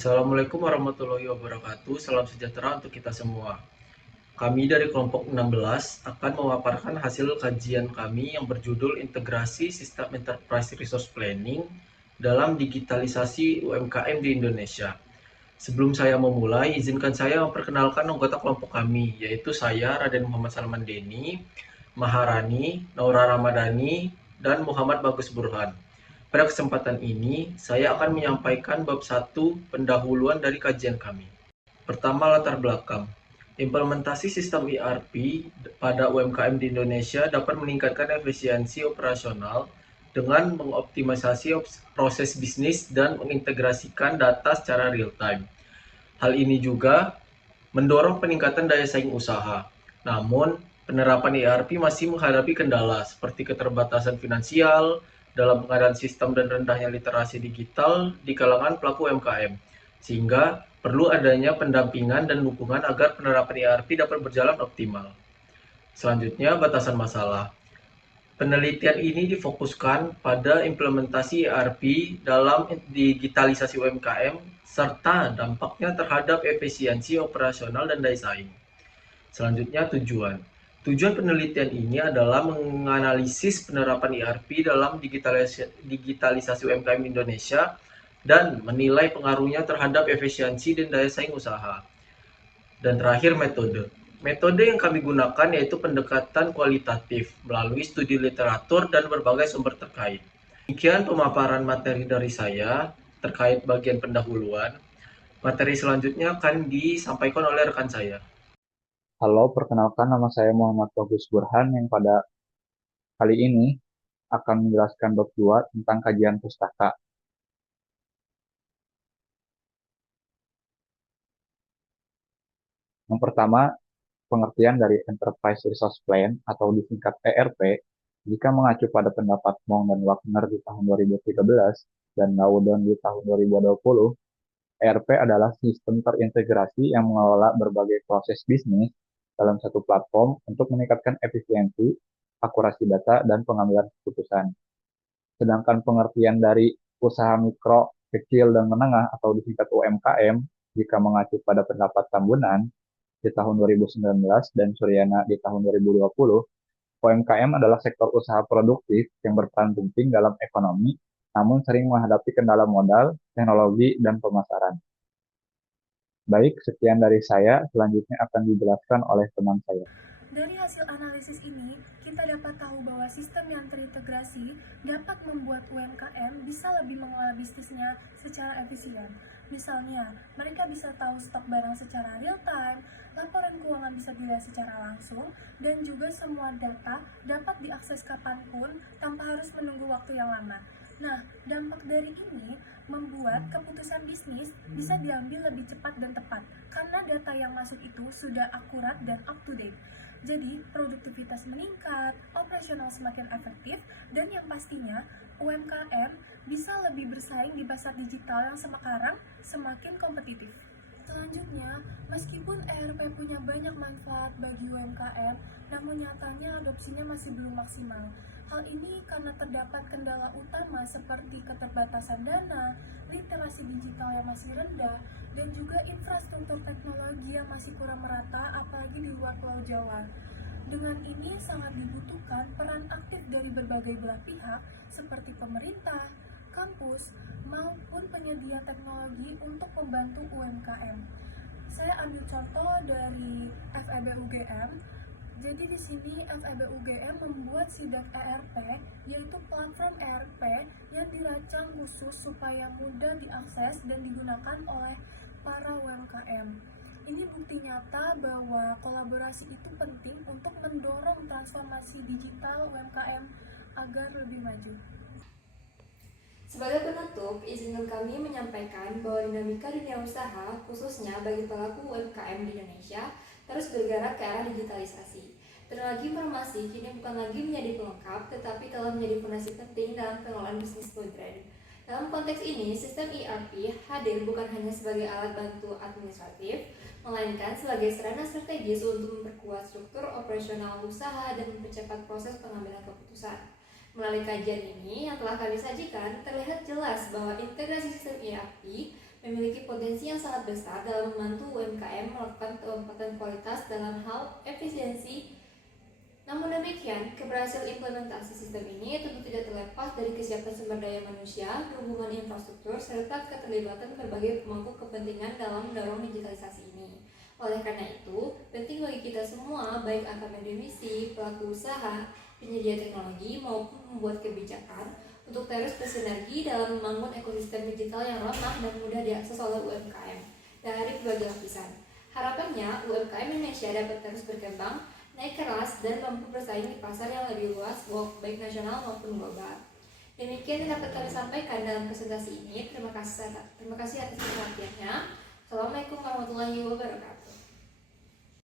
Assalamualaikum warahmatullahi wabarakatuh. Salam sejahtera untuk kita semua. Kami dari kelompok 16 akan memaparkan hasil kajian kami yang berjudul Integrasi Sistem Enterprise Resource Planning dalam Digitalisasi UMKM di Indonesia. Sebelum saya memulai, izinkan saya memperkenalkan anggota kelompok kami, yaitu saya, Raden Muhammad Salman Deni, Maharani, Naura Ramadhani, dan Muhammad Bagus Burhan. Pada kesempatan ini, saya akan menyampaikan bab 1 pendahuluan dari kajian kami. Pertama, latar belakang. Implementasi sistem ERP pada UMKM di Indonesia dapat meningkatkan efisiensi operasional dengan mengoptimalisasi proses bisnis dan mengintegrasikan data secara real time. Hal ini juga mendorong peningkatan daya saing usaha. Namun, penerapan ERP masih menghadapi kendala seperti keterbatasan finansial dalam pengadaan sistem dan rendahnya literasi digital di kalangan pelaku UMKM, sehingga perlu adanya pendampingan dan dukungan agar penerapan ERP dapat berjalan optimal. Selanjutnya, batasan masalah. Penelitian ini difokuskan pada implementasi ERP dalam digitalisasi UMKM serta dampaknya terhadap efisiensi operasional dan daya saing. Selanjutnya, tujuan. Tujuan penelitian ini adalah menganalisis penerapan ERP dalam digitalisasi UMKM Indonesia dan menilai pengaruhnya terhadap efisiensi dan daya saing usaha. Dan terakhir, metode. Metode yang kami gunakan yaitu pendekatan kualitatif melalui studi literatur dan berbagai sumber terkait. Demikian pemaparan materi dari saya terkait bagian pendahuluan. Materi selanjutnya akan disampaikan oleh rekan saya. Halo, perkenalkan nama saya Muhammad Bagus Burhan yang pada kali ini akan menjelaskan bab 2 tentang kajian pustaka. Yang pertama, pengertian dari Enterprise Resource Plan atau disingkat ERP, jika mengacu pada pendapat Mong dan Wagner di tahun 2013 dan Naudon di tahun 2020, ERP adalah sistem terintegrasi yang mengelola berbagai proses bisnis dalam satu platform untuk meningkatkan efisiensi, akurasi data, dan pengambilan keputusan. Sedangkan pengertian dari usaha mikro, kecil, dan menengah atau disingkat UMKM jika mengacu pada pendapat Tambunan di tahun 2019 dan Suryana di tahun 2020, UMKM adalah sektor usaha produktif yang berperan penting dalam ekonomi, namun sering menghadapi kendala modal, teknologi, dan pemasaran. Baik, sekian dari saya. Selanjutnya akan dijelaskan oleh teman saya. Dari hasil analisis ini, kita dapat tahu bahwa sistem yang terintegrasi dapat membuat UMKM bisa lebih mengelola bisnisnya secara efisien. Misalnya, mereka bisa tahu stok barang secara real time, laporan keuangan bisa dilihat secara langsung, dan juga semua data dapat diakses kapanpun tanpa harus menunggu waktu yang lama. Nah, dampak dari ini membuat keputusan bisnis bisa diambil lebih cepat dan tepat karena data yang masuk itu sudah akurat dan up to date. Jadi, produktivitas meningkat, operasional semakin efektif, dan yang pastinya UMKM bisa lebih bersaing di pasar digital yang sekarang semakin kompetitif. Selanjutnya, meskipun ERP punya banyak manfaat bagi UMKM, namun nyatanya adopsinya masih belum maksimal. Hal ini karena terdapat kendala utama seperti keterbatasan dana, literasi digital yang masih rendah, dan juga infrastruktur teknologi yang masih kurang merata, apalagi di luar Pulau Jawa. Dengan ini sangat dibutuhkan peran aktif dari berbagai belah pihak seperti pemerintah, kampus, maupun penyedia teknologi untuk membantu UMKM. Saya ambil contoh dari FEB UGM. Jadi di sini FEB UGM membuat sidak ERP, yaitu platform ERP yang dirancang khusus supaya mudah diakses dan digunakan oleh para UMKM. Ini bukti nyata bahwa kolaborasi itu penting untuk mendorong transformasi digital UMKM agar lebih maju. Sebagai penutup, izinkan kami menyampaikan bahwa dinamika dunia usaha, khususnya bagi pelaku UMKM di Indonesia, terus bergerak ke arah digitalisasi. Teknologi informasi kini bukan lagi menjadi pelengkap, tetapi telah menjadi fondasi penting dalam pengelolaan bisnis modern. Dalam konteks ini, sistem ERP hadir bukan hanya sebagai alat bantu administratif, melainkan sebagai sarana strategis untuk memperkuat struktur operasional usaha dan mempercepat proses pengambilan keputusan. Melalui kajian ini yang telah kami sajikan, terlihat jelas bahwa integrasi sistem ERP memiliki potensi yang sangat besar dalam membantu UMKM melakukan peningkatan kualitas dalam hal efisiensi. Namun demikian, keberhasilan implementasi sistem ini tentu tidak terlepas dari kesiapan sumber daya manusia, hubungan infrastruktur, serta keterlibatan berbagai pemangku kepentingan dalam mendorong digitalisasi ini. Oleh karena itu, penting bagi kita semua, baik akademisi, pelaku usaha, penyedia teknologi, maupun membuat kebijakan, untuk terus bersinergi dalam membangun ekosistem digital yang ramah dan mudah diakses oleh UMKM dari berbagai lapisan. Harapannya, UMKM Indonesia dapat terus berkembang, naik kelas, dan mampu bersaing di pasar yang lebih luas, baik nasional maupun global. Demikian yang dapat kami sampaikan dalam presentasi ini. Terima kasih atas perhatiannya. Assalamualaikum warahmatullahi wabarakatuh.